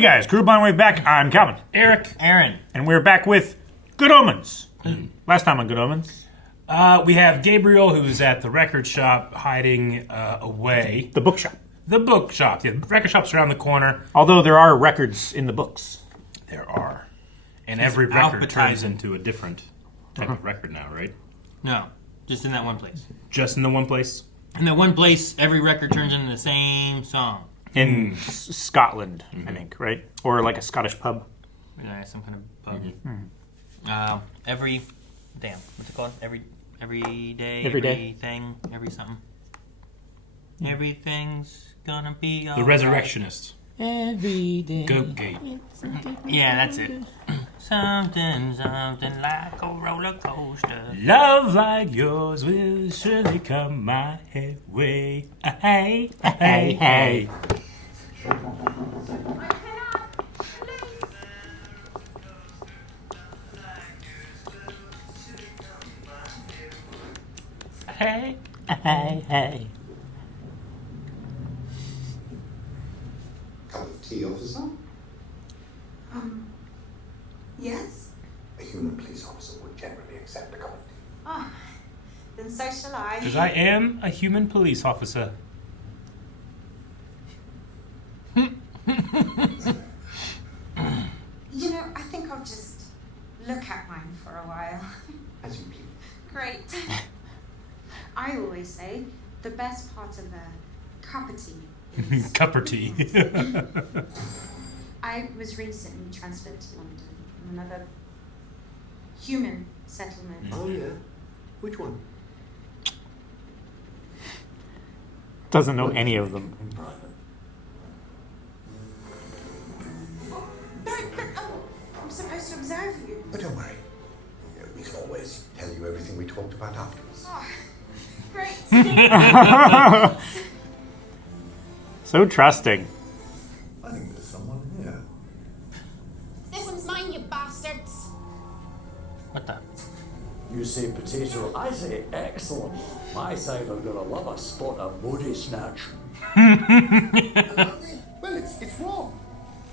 Hey guys, Crew Blind Wave back. I'm Calvin. Eric. Aaron. And we're back with Good Omens. Last time on Good Omens. We have Gabriel, who's at the record shop hiding away. The bookshop. The bookshop. Yeah, the record shop's around the corner. Although there are records in the books. There are. And every record turns into a different type of record now, right? No, just in that one place. Just in the one place? In that one place, every record turns into the same song. In Scotland, I think, right? Or like a Scottish pub. Yeah, some kind of pub. Every... Damn, what's it called? Every day, everything, every something. Everything's gonna be all The Resurrectionists. Every day. Goat Gate. Yeah, that's it. Something like a roller coaster. Love like yours will surely come my way. Hey, hey, hey. Hey, Hey, hey. Cup of tea, officer? Yes? A human police officer would generally accept a cup of tea. Oh, then so shall I. because I am a human police officer. You know, I think I'll just look at mine for a while. As you please. Great. I always say the best part of a cup of tea is... Cupper tea. I was recently transferred to London from another human settlement. Oh, yeah? Which one? Doesn't know any of them. Oh, no, but I'm supposed to observe you. But don't worry. We can always tell you everything we talked about afterwards. Oh, great. So trusting. I think there's someone here. This one's mine, you bastards. What the? You say potato, I say excellent. My side are gonna love a spot of body snatch. Well, it's wrong.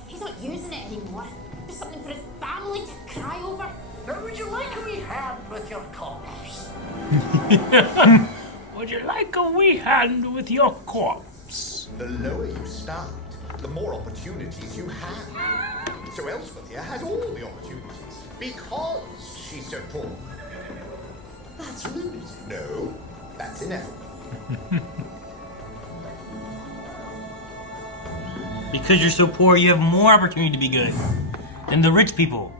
He's not using it anymore. There's something for his family to cry over. Now would you like a wee hand with your corpse? Would you like a wee hand with your corpse? The lower you start, the more opportunities you have. So Elspeth here has all the opportunities because she's so poor. That's limited. No, that's inevitable. Because you're so poor, you have more opportunity to be good than the rich people.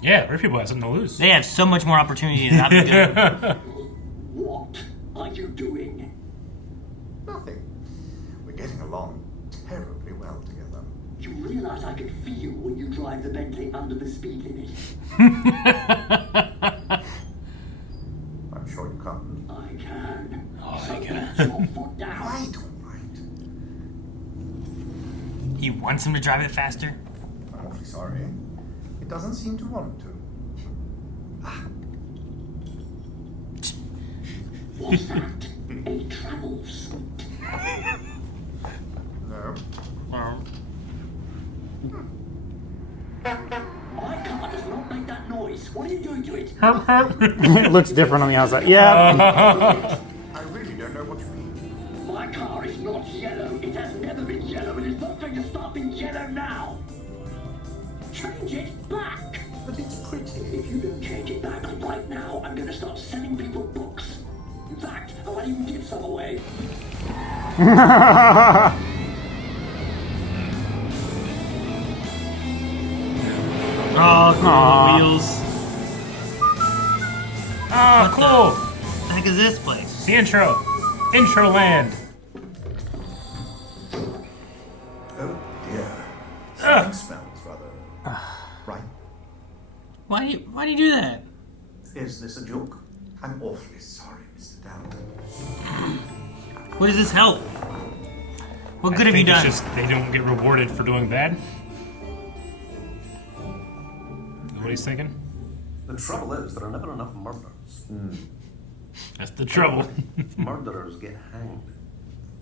Yeah, rich people have something to lose. They have so much more opportunity to not be good. What are you doing? Nothing. We're getting along terribly well together. You realize I can feel when you drive the Bentley under the speed limit. I'm sure you can't. I can. I can. Put your foot down. Right, all right. He wants him to drive it faster. I'm awfully sorry. It doesn't seem to want to. What's that? A travel suit. No. My car does not make that noise. What are you doing to it? It looks different on the outside. Yeah. I really don't know what you mean. My car is not yellow. It has never been yellow. It is not going to start being yellow now. Change it back. But it's pretty. If you don't change it back right now, I'm going to start sending people books. In fact, I might even give some away. Oh, cool. Aw. Wheels. Oh, What cool. What the heck is this place? The intro. Intro land. Oh dear. Something smells rather. Right? Why do you do that? Is this a joke? I'm awfully sorry, Mr. Dowd. What does this help? What good have you I think done? it's just they don't get rewarded for doing bad. What he's thinking? The trouble is, there are never enough murders. That's the trouble. Murderers get hanged.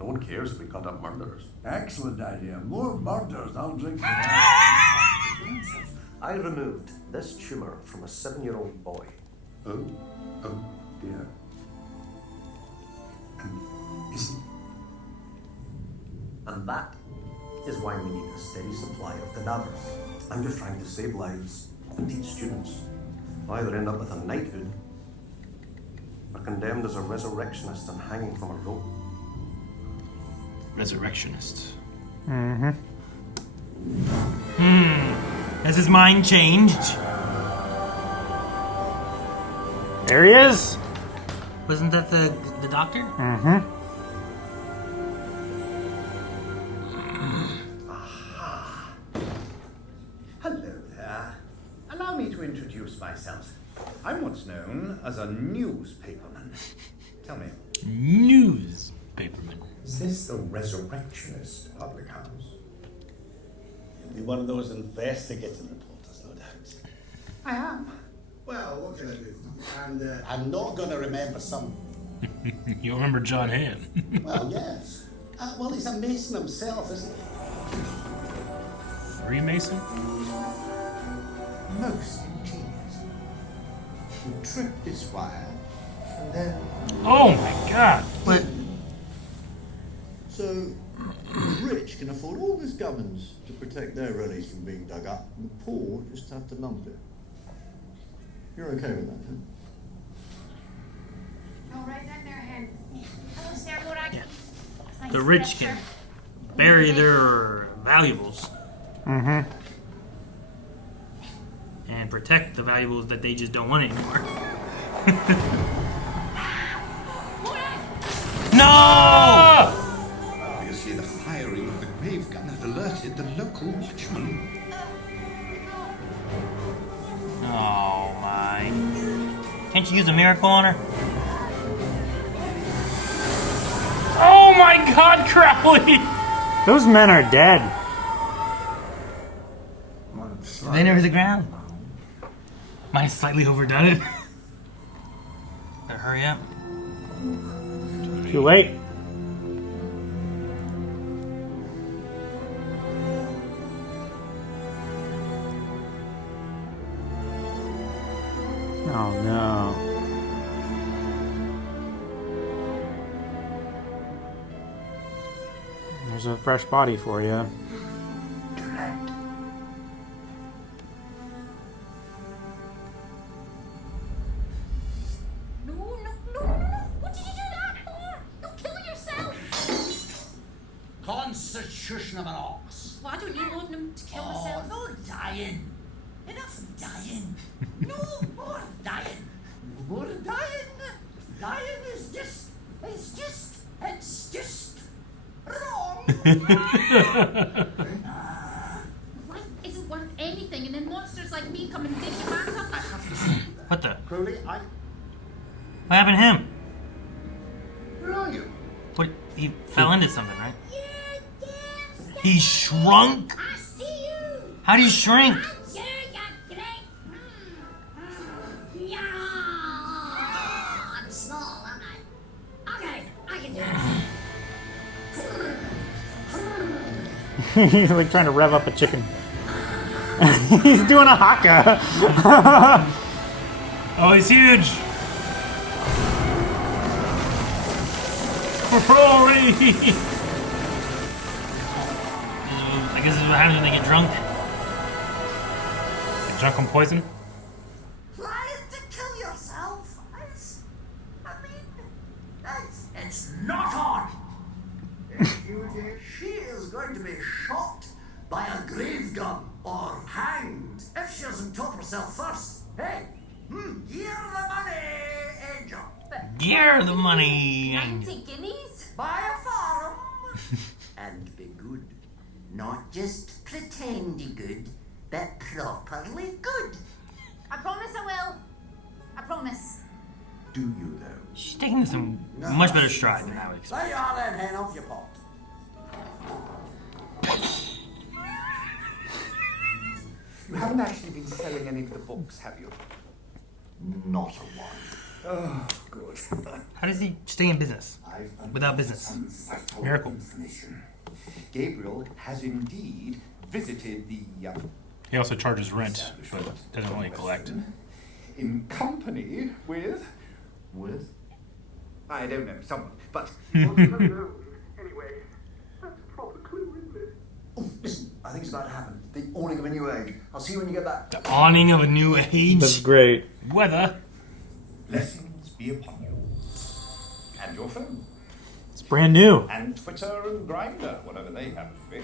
No one cares if we cut up murderers. Excellent idea. More murders. I'll drink for that. I removed this tumor from a 7-year-old boy. Oh dear. And that is why we need a steady supply of cadavers. I'm just trying to save lives and teach students. They'll either end up with a knighthood or condemned as a resurrectionist and hanging from a rope. Resurrectionists. Has his mind changed? There he is. Wasn't that the doctor? Hello there. Allow me to introduce myself. I'm what's known as a newspaperman. Tell me, Newspaperman. is this the Resurrectionist public house? You'll be one of those investigating reporters, no doubt. I am. Well, what can I do? And I'm not going to remember some. You remember John Hamm? Well, yes. Well, he's a mason himself, isn't he? Freemason? Most ingenious. You trip this wire, and then... Oh my god! What? So, the rich can afford all this gubbins to protect their release from being dug up, and the poor just have to lump it. You're okay with that, huh? Oh, right down there, hen. Hello, Sarah. What I Yeah. Nice The to rich meet can you. bury their valuables and protect the valuables that they just don't want anymore. No! Obviously, the firing of the grave gun had alerted the local watchman. Oh my. Can't you use a miracle on her? Oh my god, Crowley! Those men are dead. Did they never hit the ground? Might have slightly overdone it. Better hurry up. Too late. Oh no. There's a fresh body for you. No. What did you do that for? You'll kill yourself. Constitution of an ox. Why don't you want him to kill Oh, himself? no dying. Enough dying. No more dying. No more dying. Dying is just wrong. Life isn't worth anything, and then monsters like me come and dig you back up. What the? Crowley, What happened to him? where are you? What? He fell into something, right? Yeah. He shrunk? I see you. How do you shrink? Yeah, you great. Yeah. I'm small, aren't I? Okay, I can do it. He's like trying to rev up a chicken. He's doing a haka. Oh, he's huge! Rory! I guess this is what happens when they get drunk. Get drunk on poison? Trying to kill yourself. It's not on. She is going to be shot by a grave gun or hanged if she doesn't top herself first. Hey, gear the money, Angel. Gear the money. 90 guineas? Buy a farm and be good. Not just pretendy good, but properly good. I promise I will. I promise. Do you, though? She's taking this in much better stride than I would expect. There you are then, hen off your pot. You haven't actually been selling any of the books, have you? Not a one. Oh, good. How does he stay in business without business? Miracle. Gabriel has indeed visited the He also charges rent, but doesn't really collect. in company with. With? I don't know, someone, but. Anyway, that's a proper clue, isn't it? Oh, listen, I think it's about to happen. The awning of a new age. I'll see you when you get back. The awning of a new age. That's great. Weather. Blessings be upon you. And your phone. It's brand new. And Twitter and Grindr, whatever they happen to be.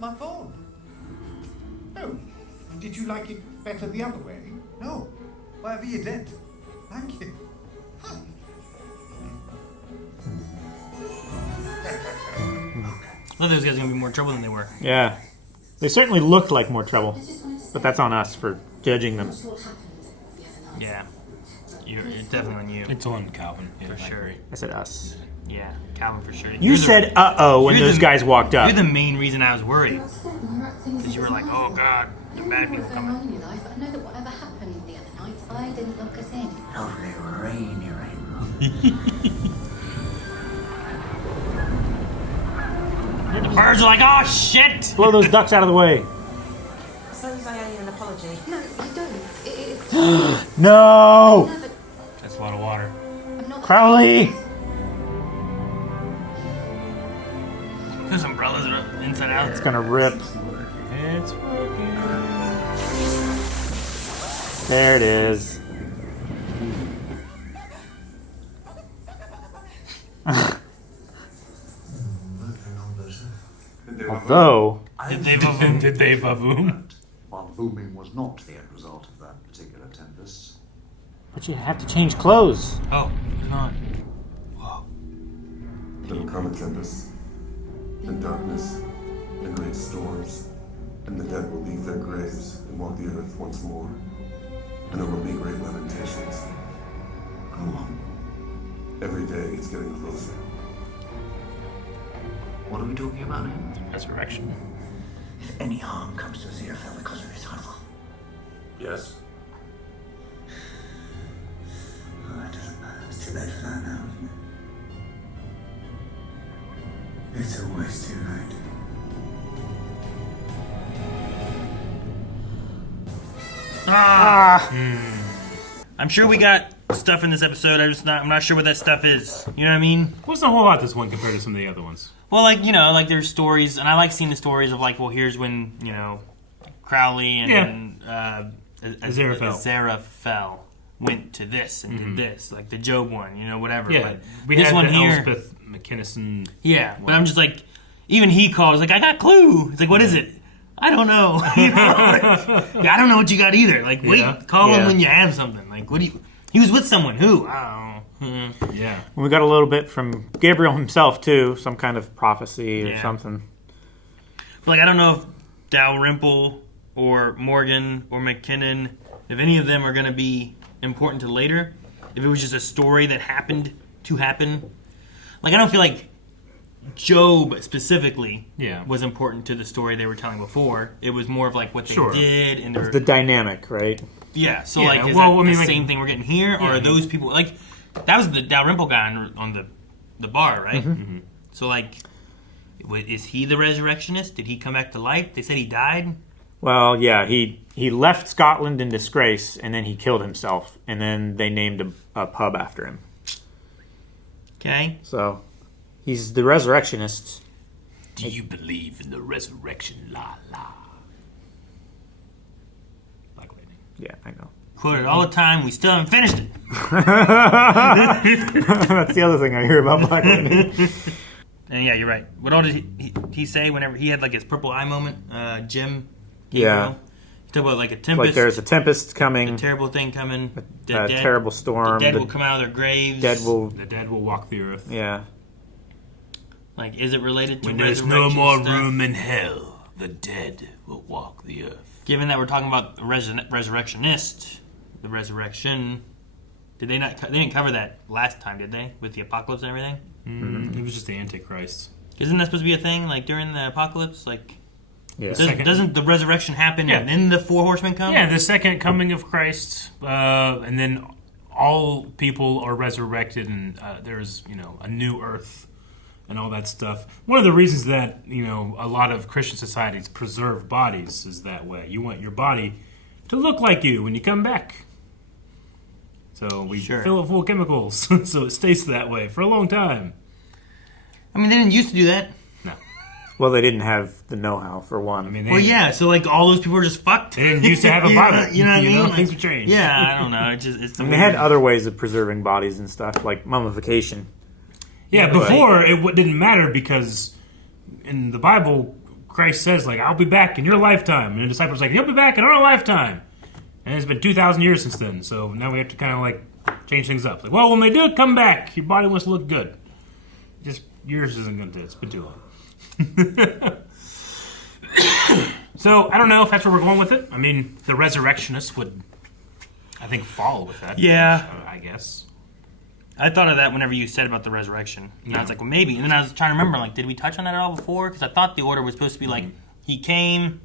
My phone. Oh, did you like it better the other way? No, whatever you did. Thank you. I thought those guys were gonna be more trouble than they were. Yeah. They certainly looked like more trouble. But that's on us for judging them. Yeah. It's definitely on you. It's on Calvin. Yeah, For sure. I said us. Yeah, Calvin for sure. You said uh-oh when those guys walked up. You're the main reason I was worried. Because you were like, oh god, the bad people coming. I know that whatever happened the other night, I didn't look a thing. Lovely rainy rain. The birds are like, oh shit! Blow those ducks out of the way. Suppose I owe you an apology. No, you don't. No! That's a lot of water. Crowley! Those umbrellas are inside out. It's gonna rip. It's working. There it is. Although... Did they vavoom? Did they vavoom? While booming was not the end result of that particular tempest. But you have to change clothes. Oh, it's not. There will come a tempest, and darkness, and great storms, and the dead will leave their graves and walk the earth once more, and there will be great lamentations. Go on. Every day it's getting closer. What are we talking about now? Resurrection. If any harm comes to Aziraphale because of this uncle. Yes? Oh, it doesn't matter. It's too late for that now, isn't it? It's always too late. I'm sure we got stuff in this episode. I'm not sure what that stuff is. You know what I mean? Wasn't a whole lot this one compared to some of the other ones. Well, like, you know, like there's stories, and I like seeing the stories of like, well, here's when, you know, Crowley and Aziraphale went to this and did this, like the Job one, you know, whatever. Yeah, but we this had one the here, Elspeth McKinnison. Yeah, one. but I'm just like, even he calls like, I got clue. It's like, what is it? I don't know. You know, like, yeah, I don't know what you got either. Like, wait, call him when you have something. Like, what do you? He was with someone. Who? I don't know. Yeah. We got a little bit from Gabriel himself too, some kind of prophecy or something. But like, I don't know if Dalrymple or Morgan or McKinnon, if any of them are going to be important to later. If it was just a story that happened to happen. Like, I don't feel like Job specifically was important to the story they were telling before. It was more of like what they did and the dynamic, right? Yeah. So like, is that the same thing we're getting here, or are those people like that was the Dalrymple guy on the bar, right? Mm-hmm. So like, is he the resurrectionist? Did he come back to life? They said he died. Well, yeah, he left Scotland in disgrace, and then he killed himself, and then they named a pub after him. Okay. So, he's the resurrectionist. Do you believe in the resurrection? La la. Like lightning. Yeah, I know. Quote it all the time. We still haven't finished it. That's the other thing I hear about Black Lightning. And yeah, you're right. What all did he say whenever he had like his purple eye moment? Jim. Yeah. He talked about like a tempest. Like there's a tempest coming. A terrible thing coming. A terrible storm. The dead will come out of their graves. The dead will walk the earth. Yeah. Like, is it related to when there's no more room in hell, the dead will walk the earth. Given that we're talking about Resurrectionists, the resurrection, did they not? They didn't cover that last time, did they? With the apocalypse and everything. It was just the Antichrist. Isn't that supposed to be a thing? Like during the apocalypse, like. Yeah. Doesn't the resurrection happen and then the four horsemen come? Yeah, the second coming of Christ, and then all people are resurrected, and there's a new earth and all that stuff. One of the reasons that a lot of Christian societies preserve bodies is that way. You want your body to look like you when you come back. So we fill it full of chemicals, so it stays that way for a long time. I mean, they didn't used to do that. No. Well, they didn't have the know-how, for one. I mean, Well, yeah, so like all those people are just fucked. They didn't used to have a Bible. You know what I mean? Things have changed. Yeah, I don't know. It's they had other ways of preserving bodies and stuff, like mummification. Yeah, before it didn't matter because in the Bible, Christ says, like, I'll be back in your lifetime. And the disciples are like, he'll be back in our lifetime. And it's been 2,000 years since then, so now we have to kind of like change things up. Like, well, when they do come back, your body must look good. Just yours isn't going to. It's been too long. So I don't know if that's where we're going with it. I mean, the Resurrectionists would, I think, follow with that. Yeah, I guess. I thought of that whenever you said about the resurrection. And I was like, well, maybe. And then I was trying to remember, like, did we touch on that at all before? Because I thought the order was supposed to be like, he came,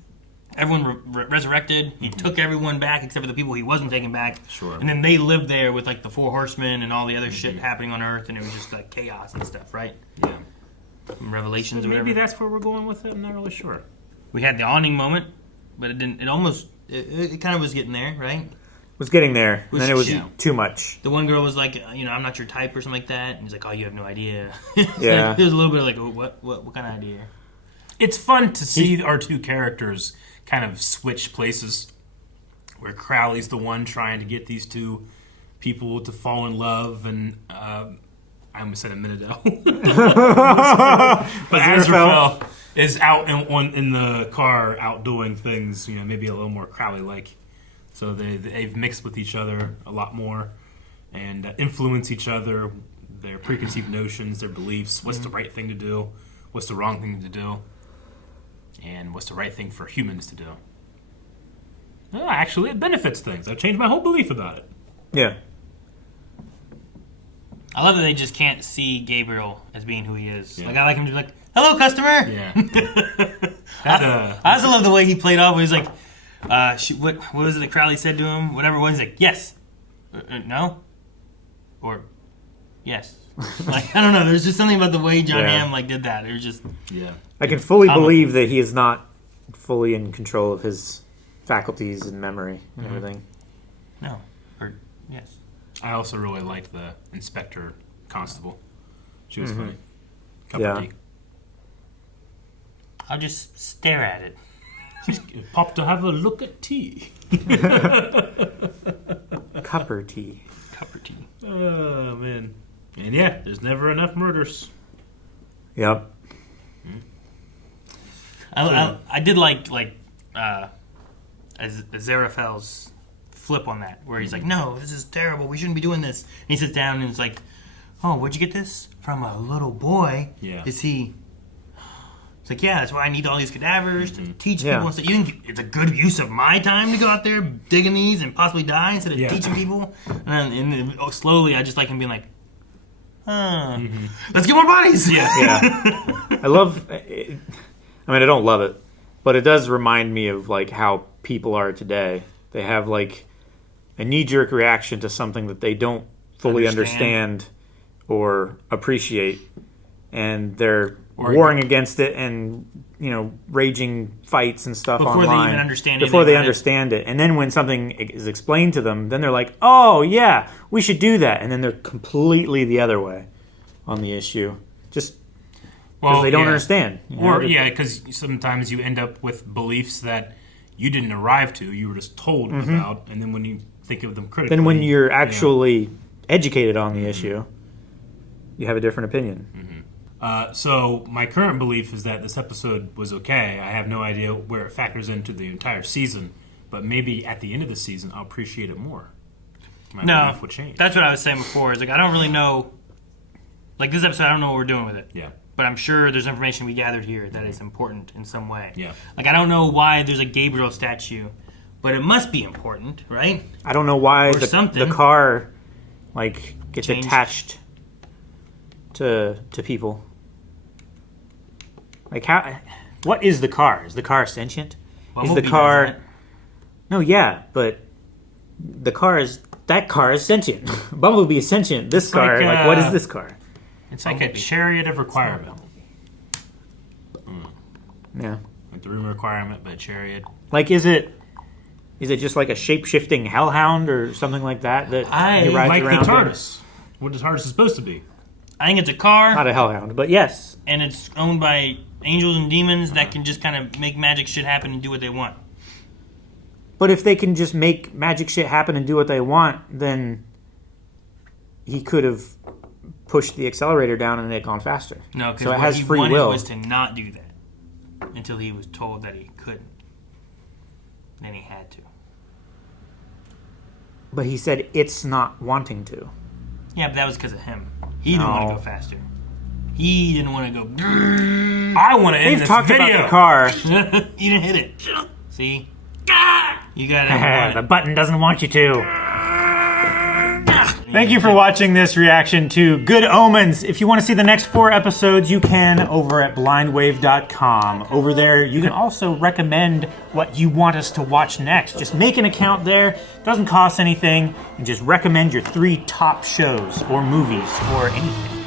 everyone resurrected, he took everyone back except for the people he wasn't taking back. Sure. And then they lived there with, like, the 4 horsemen and all the other shit happening on Earth, and it was just, like, chaos and stuff, right? Yeah. Revelations So or whatever. maybe that's where we're going with it. I'm not really sure. We had the awning moment, but it didn't. It almost. It kind of was getting there, right? Was getting there, and then it was too much. The one girl was like, I'm not your type or something like that, and he's like, oh, you have no idea. Yeah. Like, there's a little bit of like, oh, what kind of idea? It's fun to see our two characters kind of switch places, where Crowley's the one trying to get these two people to fall in love, and I almost said a minute ago. But Azrael is out in the car, out doing things, maybe a little more Crowley-like. So they've mixed with each other a lot more and influence each other, their preconceived notions, their beliefs, what's the right thing to do, what's the wrong thing to do, and what's the right thing for humans to do. Actually, it benefits things. I've changed my whole belief about it. Yeah. I love that they just can't see Gabriel as being who he is. Yeah. Like, I like him to be like, hello, customer! Yeah. I also love the way he played off. He was like, what was it that Crowley said to him? Whatever it was, he's like, yes. No? Or, yes. Like, I don't know. There's just something about the way John Hamm did that. It was just... Yeah. I can fully believe that he is not fully in control of his faculties and memory and everything. No. Or, yes. I also really liked the Inspector Constable. She was funny. Cup of tea. I'll just stare at it. Pop to have a look at tea. Cupper tea. Cupper tea. Oh, man. And yeah, there's never enough murders. Yep. I did like Aziraphale's flip on that, where he's like, no, this is terrible, we shouldn't be doing this. And he sits down and is like, oh, where'd you get this? From a little boy? Yeah. Is he... It's like, yeah, that's why I need all these cadavers to teach people. And stuff. You think it's a good use of my time to go out there digging these and possibly die instead of teaching people? And then slowly, I just like him being like, let's get more bodies. Yeah. I love it. I mean, I don't love it, but it does remind me of how people are today. They have a knee-jerk reaction to something that they don't fully understand or appreciate, and they're warring against it and raging fights and stuff before online they even understand before they understand it. And then when something is explained to them, then they're like, oh yeah, we should do that, and then they're completely the other way on the issue, just because they don't understand. Because sometimes you end up with beliefs that you didn't arrive to, you were just told about, and then when you think of them critically, then when you're actually educated on the issue, you have a different opinion. So my current belief is that this episode was okay. I have no idea where it factors into the entire season, but maybe at the end of the season I'll appreciate it more. My belief would change. That's what I was saying before. Is I don't really know. This episode, I don't know what we're doing with it. Yeah. But I'm sure there's information we gathered here that is important in some way. Yeah. I don't know why there's a Gabriel statue, but it must be important, right? I don't know why the car gets attached to people. What is the car? Is the car sentient? Bumblebee is the car does that. No, yeah, but the car is that car is sentient. Bumblebee is sentient. This car, like, what is this car? It's like a Chariot of Requirement. Yeah. Like the room requirement, but a chariot. Like, is it just like a shape-shifting hellhound or something like that he rides like around the TARDIS. What the TARDIS is supposed to be. I think it's a car. Not a hellhound, but yes. And it's owned by angels and demons that can just kind of make magic shit happen and do what they want. But if they can just make magic shit happen and do what they want, then he could have pushed the accelerator down and it gone faster. No, because so it what has he free wanted will. was to not do that until he was told that he couldn't. Then he had to. But he said it's not wanting to. Yeah, but that was because of him. He didn't want to go faster. He didn't want to go. I want to end They've this talked video. about the car. He didn't hit it. See? You got it. The button doesn't want you to. Thank you for watching this reaction to Good Omens. If you want to see the next 4 episodes, you can over at blindwave.com. Over there, you can also recommend what you want us to watch next. Just make an account there. Doesn't cost anything. And just recommend your 3 top shows or movies or anything.